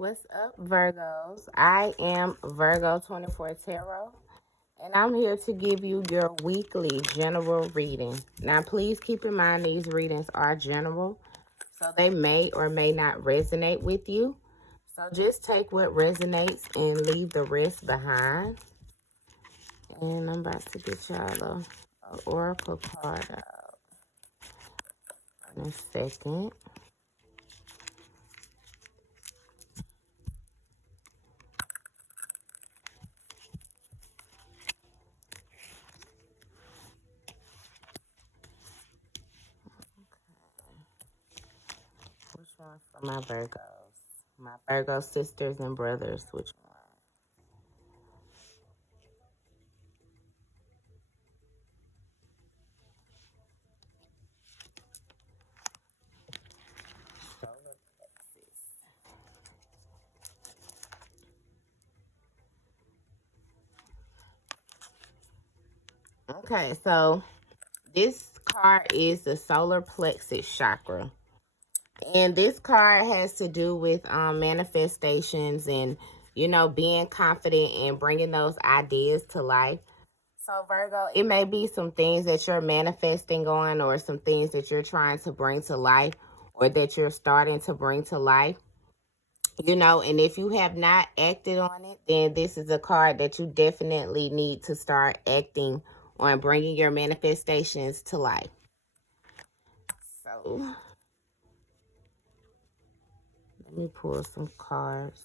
What's up, Virgos? I am Virgo 24 Tarot, and I'm here to give you your weekly general reading. Now, please keep in mind these readings are general, so they may or may not resonate with you. So just take what resonates and leave the rest behind. And I'm about to get y'all a oracle card out in a second. Which one for my Virgos? My Virgo sisters and brothers. Which one? Solar plexus. Okay, so this card is the solar plexus chakra. And this card has to do with manifestations and, being confident and bringing those ideas to life. So, Virgo, it may be some things that you're manifesting on or some things that you're trying to bring to life or that you're starting to bring to life. And if you have not acted on it, then this is a card that you definitely need to start acting on bringing your manifestations to life. So, let me pull some cards.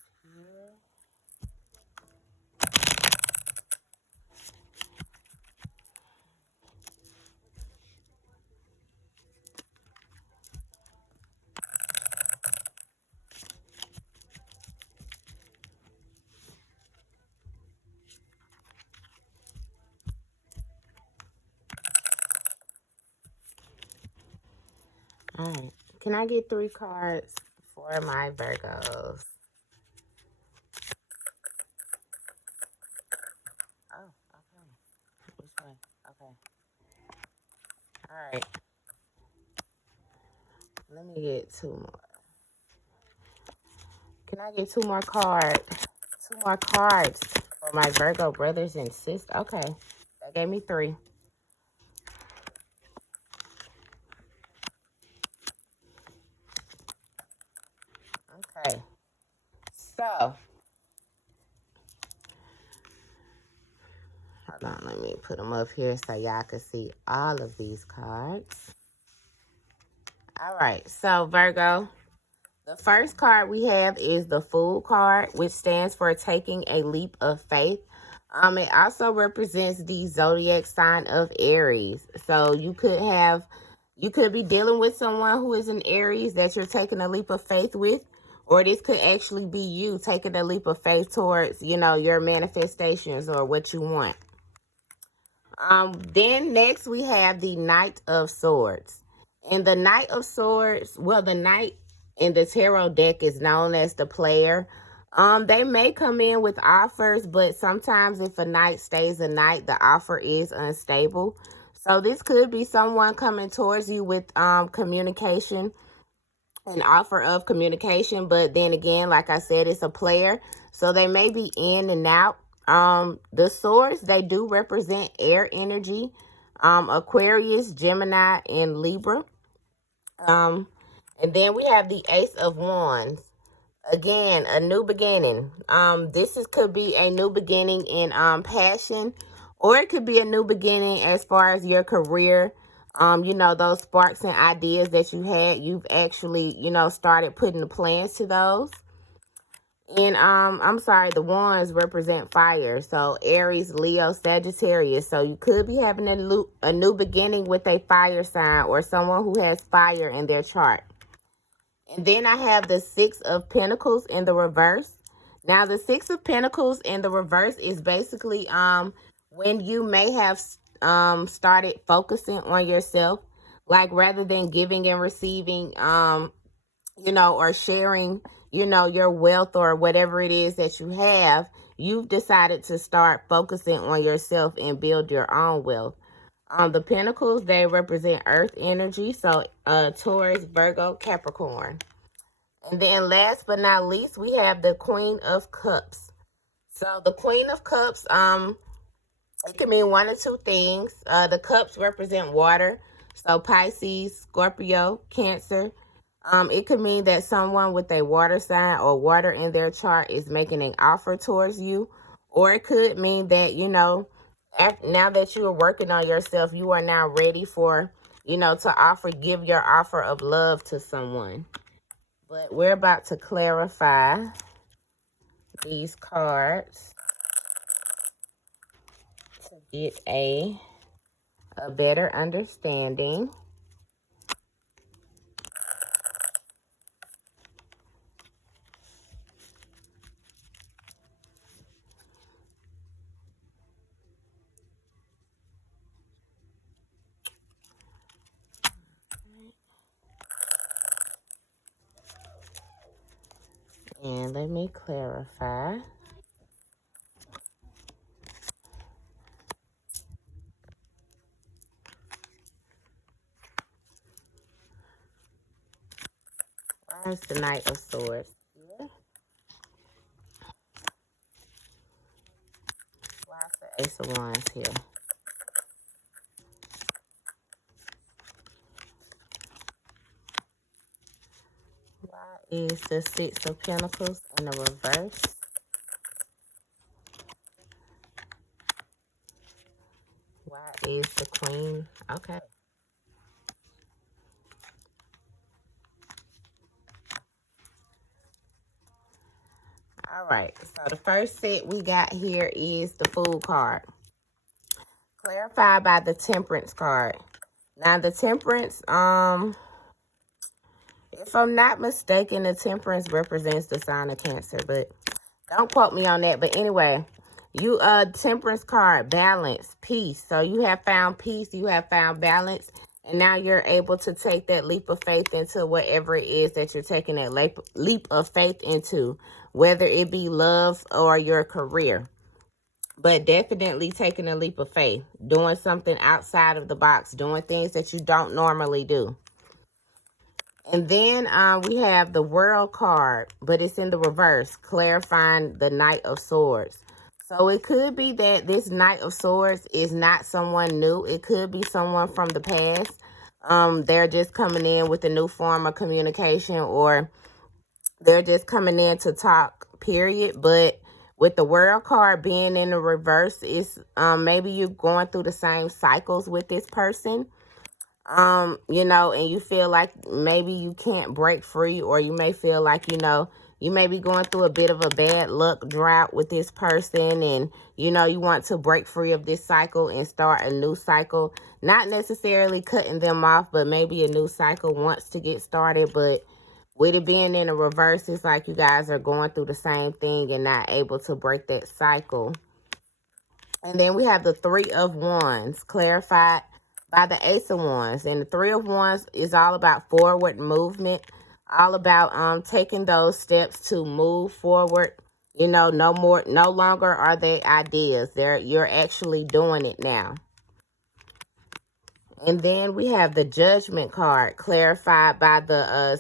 All right. Can I get 3 cards for my Virgos? Oh, okay. Which way? Okay. All right. Let me get 2 more. Can I get 2 more cards? 2 more cards for my Virgo brothers and sisters. Okay. That gave me 3. Okay. So, hold on. Let me put them up here so y'all can see all of these cards. All right. So, Virgo, the first card we have is the Fool card, which stands for taking a leap of faith. It also represents the zodiac sign of Aries. So you could be dealing with someone who is an Aries that you're taking a leap of faith with, or this could actually be you taking a leap of faith towards, your manifestations or what you want. Then next we have the Knight of Swords. And the Knight of Swords, well, the Knight in the tarot deck is known as the player. They may come in with offers, but sometimes if a knight stays a knight, the offer is unstable. So this could be someone coming towards you with communication, an offer of communication. But then again, like I said, it's a player. So they may be in and out. The swords, they do represent air energy, Aquarius, Gemini, and Libra. And then we have the Ace of Wands. Again, a new beginning. Could be a new beginning in passion, or it could be a new beginning as far as your career. Those sparks and ideas that you had, you've actually, started putting the plans to those. And I'm sorry, the wands represent fire. So Aries, Leo, Sagittarius. So you could be having a new beginning with a fire sign or someone who has fire in their chart. And then I have the Six of Pentacles in the reverse. Now, the Six of Pentacles in the reverse is basically when you may have started focusing on yourself, like rather than giving and receiving, or sharing, your wealth or whatever it is that you have, you've decided to start focusing on yourself and build your own wealth. The Pentacles, they represent earth energy, so Taurus, Virgo, Capricorn. And then last but not least, we have the Queen of Cups. So the Queen of Cups, it can mean one or two things. The cups represent water. So Pisces, Scorpio, Cancer. It could mean that someone with a water sign or water in their chart is making an offer towards you. Or it could mean that, now that you are working on yourself, you are now ready for, to give your offer of love to someone. But we're about to clarify these cards to get a better understanding. And let me clarify. Why is the Knight of Swords here? Why is the Ace of Wands here? Why is the Six of Pentacles in the reverse? Why is the Queen? Okay. All right. So the first set we got here is the Fool card. Clarified by the Temperance card. Now the Temperance, if I'm not mistaken, the Temperance represents the sign of Cancer, but don't quote me on that. But anyway, you Temperance card, balance, peace. So you have found peace, you have found balance, and now you're able to take that leap of faith into whatever it is that you're taking that leap of faith into, whether it be love or your career. But definitely taking a leap of faith, doing something outside of the box, doing things that you don't normally do. And then we have the World card, but it's in the reverse, clarifying the Knight of Swords. So it could be that this Knight of Swords is not someone new. It could be someone from the past. They're just coming in with a new form of communication, or they're just coming in to talk, period. But with the World card being in the reverse, it's maybe you're going through the same cycles with this person. And you feel like maybe you can't break free, or you may feel like, you may be going through a bit of a bad luck drought with this person, and, you want to break free of this cycle and start a new cycle, not necessarily cutting them off, but maybe a new cycle wants to get started. But with it being in a reverse, it's like you guys are going through the same thing and not able to break that cycle. And then we have the Three of Wands, clarified by the Ace of Wands. And the Three of Wands is all about forward movement, all about taking those steps to move forward. No longer are they ideas. You're actually doing it now. And then we have the Judgment card, clarified by the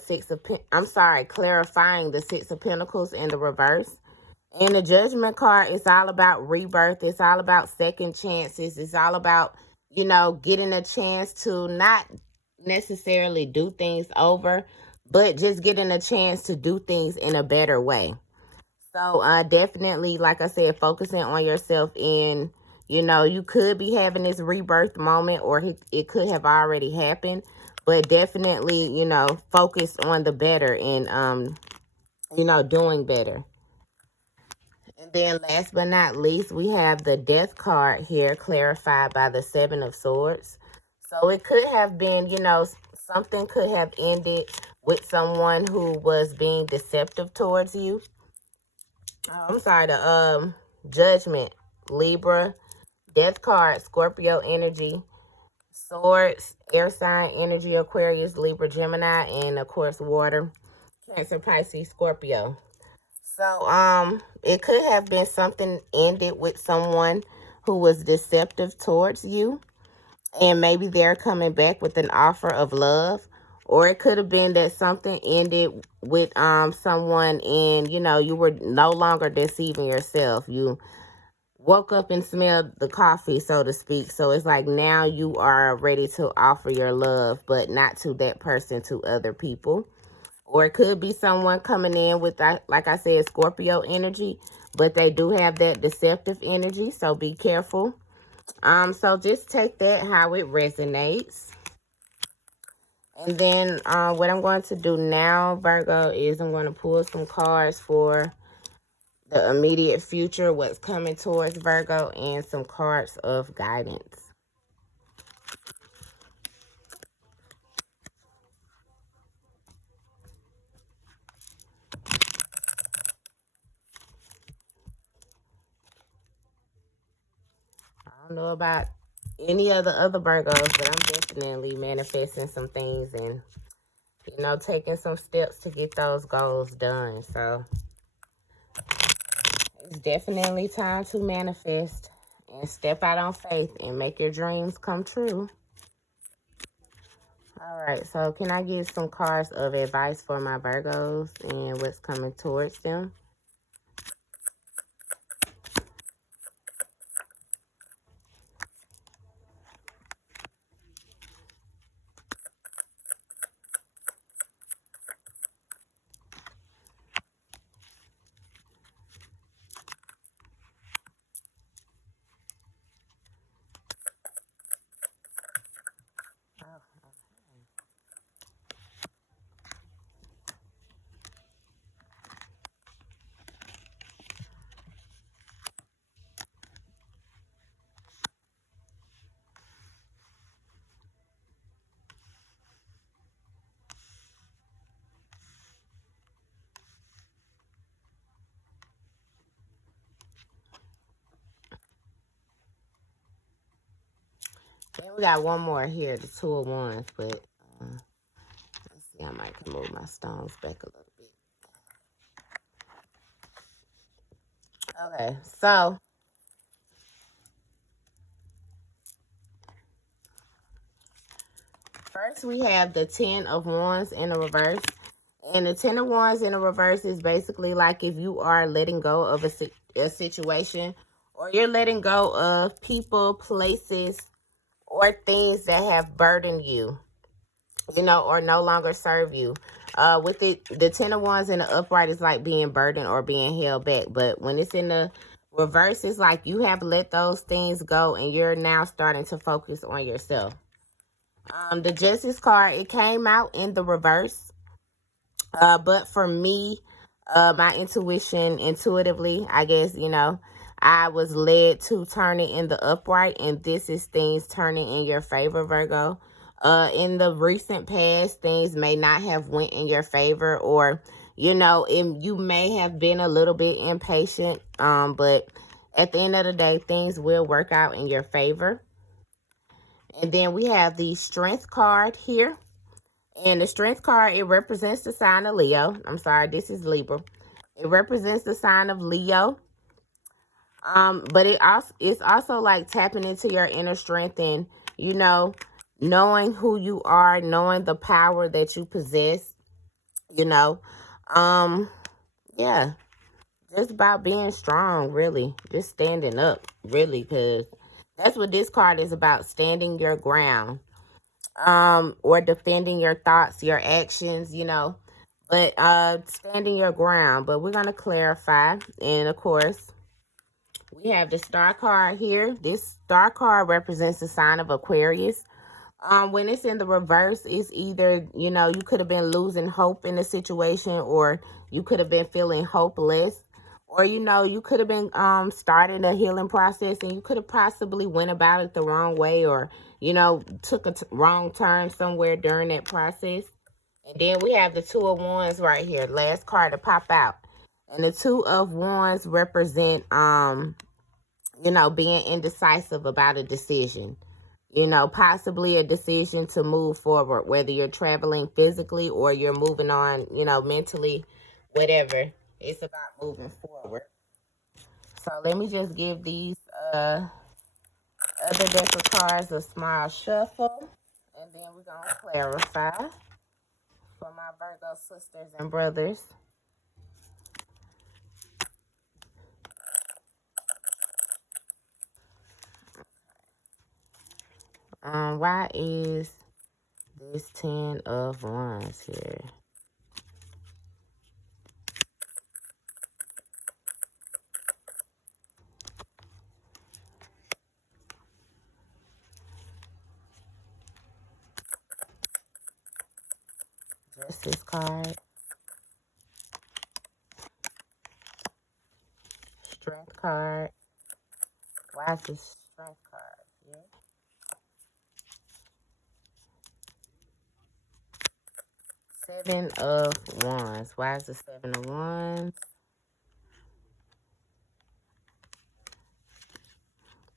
clarifying the Six of Pentacles in the reverse. And the Judgment card is all about rebirth. It's all about second chances. It's all about, getting a chance to not necessarily do things over, but just getting a chance to do things in a better way. So definitely, like I said, focusing on yourself in, you could be having this rebirth moment, or it could have already happened, but definitely, focus on the better and, doing better. And then last but not least, we have the Death card here, clarified by the Seven of Swords. So it could have been, something could have ended with someone who was being deceptive towards you. I'm sorry, the Judgment, Libra, Death card, Scorpio energy, Swords, air sign energy, Aquarius, Libra, Gemini, and of course water, Cancer, Pisces, Scorpio. So it could have been something ended with someone who was deceptive towards you, and maybe they're coming back with an offer of love, Or it could have been that something ended with someone, and you were no longer deceiving yourself. You woke up and smelled the coffee, so to speak. So it's like now you are ready to offer your love, but not to that person, to other people. Or it could be someone coming in with, like I said, Scorpio energy, but they do have that deceptive energy, so be careful. So just take that how it resonates. And then what I'm going to do now, Virgo, is I'm going to pull some cards for the immediate future, what's coming towards Virgo, and some cards of guidance. I don't know about any of the other Virgos, but I'm definitely manifesting some things and, taking some steps to get those goals done. So it's definitely time to manifest and step out on faith and make your dreams come true. All right, so can I get some cards of advice for my Virgos and what's coming towards them? Then we got one more here, the Two of Wands, but let's see, I might can move my stones back a little bit. Okay, so first we have the Ten of Wands in the reverse. And the Ten of Wands in the reverse is basically like if you are letting go of a situation, or you're letting go of people, places, or things that have burdened you, or no longer serve you. With the Ten of Wands in the upright is like being burdened or being held back. But when it's in the reverse, it's like you have let those things go and you're now starting to focus on yourself. The Justice card, it came out in the reverse. But for me, my intuition, intuitively, I guess, I was led to turn it in the upright, and this is things turning in your favor, Virgo. In the recent past, things may not have went in your favor, or, you may have been a little bit impatient, but at the end of the day, things will work out in your favor. And then we have the Strength card here. And the Strength card, it represents the sign of Leo. I'm sorry, this is Libra. It represents the sign of Leo. But it's also like tapping into your inner strength and, knowing who you are, knowing the power that you possess, yeah, just about being strong, really. Just standing up, really, because that's what this card is about, standing your ground. Or defending your thoughts, your actions, but standing your ground. But we're going to clarify. And of course, we have the Star card here. This Star card represents the sign of Aquarius. When it's in the reverse, it's either, you could have been losing hope in a situation, or you could have been feeling hopeless, or, you could have been starting a healing process, and you could have possibly went about it the wrong way, or, took a wrong turn somewhere during that process. And then we have the Two of Wands right here, last card to pop out. And the Two of Wands represent, being indecisive about a decision. Possibly a decision to move forward, whether you're traveling physically or you're moving on, mentally, whatever. It's about moving forward. So let me just give these other deck of cards a small shuffle, and then we're going to clarify. for my Virgo sisters and brothers. Why is this 10 of Wands here? Justice card. Strength card. Why is this strength card here? Seven of Wands. Why is the 7 of Wands?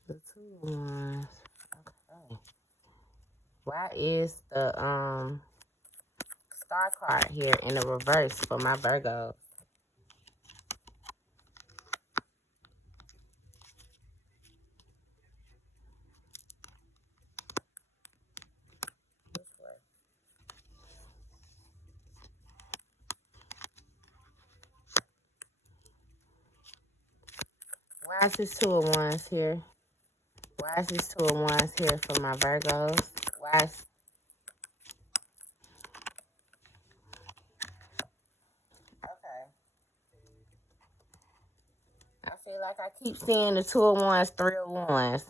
The 2 of Wands. Okay. Why is the Star card here in the reverse for my Virgo? Why is this 2 of Wands here? Why is this 2 of Wands here for my Virgos? Why is... Okay. I feel like I keep seeing the 2 of Wands, 3 of Wands.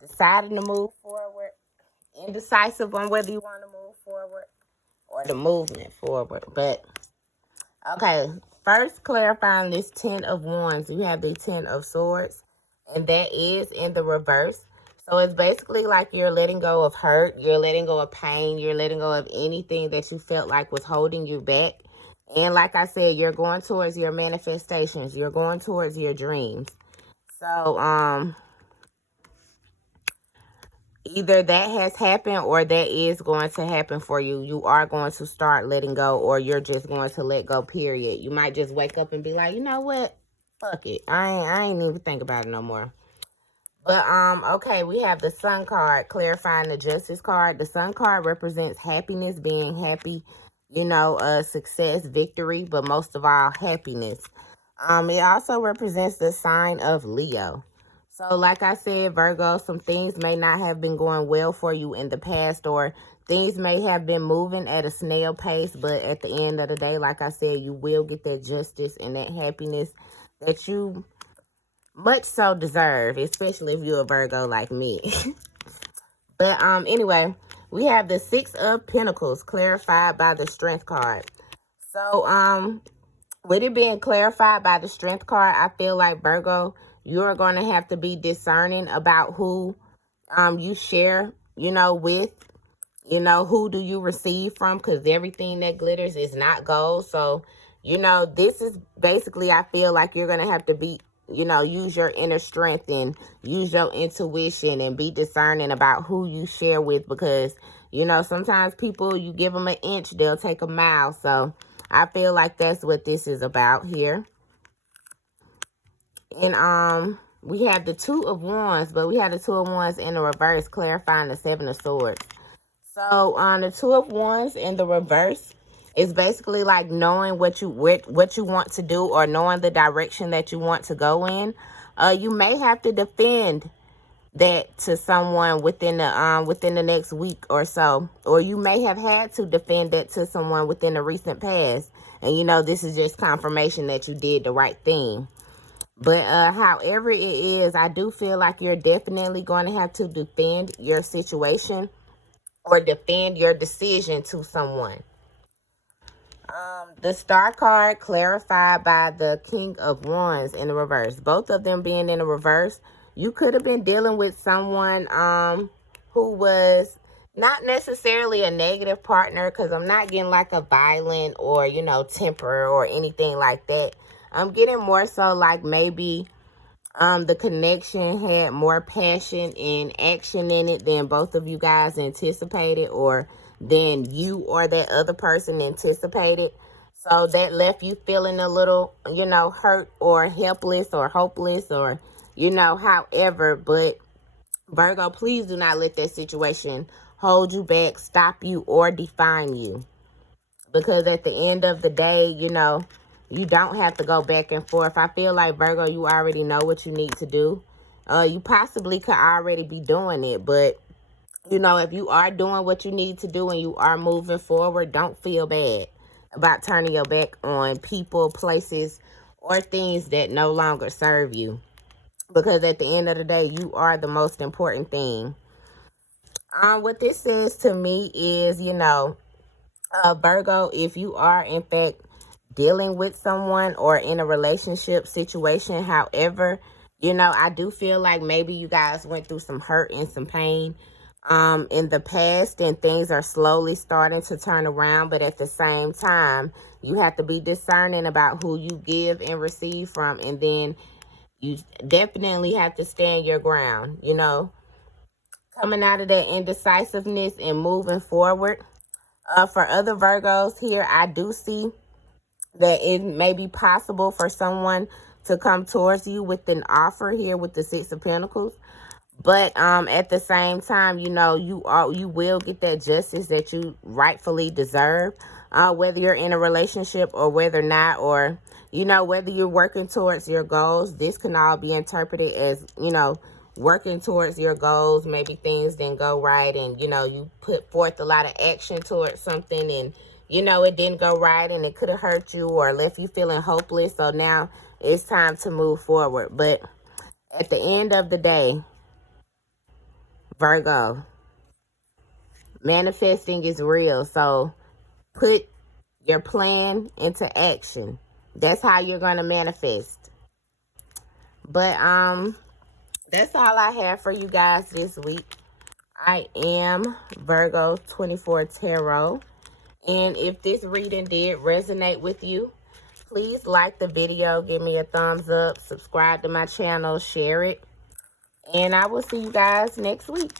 Deciding to move forward. Indecisive on whether you want to move forward or the movement forward. But, okay. First, clarifying this 10 of Wands. You have the 10 of Swords. And that is in the reverse. So it's basically like you're letting go of hurt. You're letting go of pain. You're letting go of anything that you felt like was holding you back. And like I said, you're going towards your manifestations. You're going towards your dreams. So, either that has happened or that is going to happen for you. You are going to start letting go, or you're just going to let go, period. You might just wake up and be like, you know what? Fuck it. I ain't even think about it no more. But, okay, we have the Sun card, clarifying the Justice card. The Sun card represents happiness, being happy, you know, success, victory, but most of all, happiness. It also represents the sign of Leo. So, like I said, Virgo, some things may not have been going well for you in the past, or things may have been moving at a snail pace, but at the end of the day, like I said, you will get that justice and that happiness that you much so deserve, especially if you're a Virgo like me. But anyway, we have the 6 of Pentacles clarified by the Strength card. So with it being clarified by the Strength card, I feel like, Virgo, you're going to have to be discerning about who you share, you know, with. You know, who do you receive from? Because everything that glitters is not gold. So, you know, this is basically, I feel like you're going to have to be, you know, use your inner strength and use your intuition and be discerning about who you share with. Because, you know, sometimes people, you give them an inch, they'll take a mile. So I feel like that's what this is about here. And we have the 2 of Wands, but we have the 2 of Wands in the reverse, clarifying the 7 of Swords. So on the 2 of Wands in the reverse is basically like knowing what you want to do, or knowing the direction that you want to go in. You may have to defend that to someone within the next week or so, or you may have had to defend that to someone within the recent past. And you know, this is just confirmation that you did the right thing. But however it is, I do feel like you're definitely going to have to defend your situation or defend your decision to someone. The Star card clarified by the King of Wands in the reverse. Both of them being in the reverse, you could have been dealing with someone who was not necessarily a negative partner, because I'm not getting like a violent or, you know, temper or anything like that. I'm getting more so like maybe the connection had more passion and action in it than both of you guys anticipated, or than you or that other person anticipated. So that left you feeling a little, you know, hurt or helpless or hopeless, or, you know, however. But Virgo, please do not let that situation hold you back, stop you, or define you. because at the end of the day, you know, you don't have to go back and forth. I feel like, Virgo, you already know what you need to do. You possibly could already be doing it, but, you know, if you are doing what you need to do and you are moving forward, don't feel bad about turning your back on people, places, or things that no longer serve you. Because at the end of the day, you are the most important thing. What this says to me is, you know, Virgo, if you are in fact dealing with someone or in a relationship situation, however, you know, I do feel like maybe you guys went through some hurt and some pain in the past, and things are slowly starting to turn around. But at the same time, you have to be discerning about who you give and receive from, and then you definitely have to stand your ground, you know, coming out of that indecisiveness and moving forward. For other Virgos here, I do see that it may be possible for someone to come towards you with an offer here with the Six of Pentacles. But at the same time, you know, you will get that justice that you rightfully deserve, whether you're in a relationship or whether not, or, you know, whether you're working towards your goals. This can all be interpreted as, you know, working towards your goals. Maybe things didn't go right, and, you know, you put forth a lot of action towards something, and, you know, it didn't go right, and it could have hurt you or left you feeling hopeless. So now it's time to move forward. But at the end of the day, Virgo, manifesting is real. So put your plan into action. That's how you're going to manifest. But that's all I have for you guys this week. I am Virgo 24 Tarot. And if this reading did resonate with you, please like the video, give me a thumbs up, subscribe to my channel, share it. And I will see you guys next week.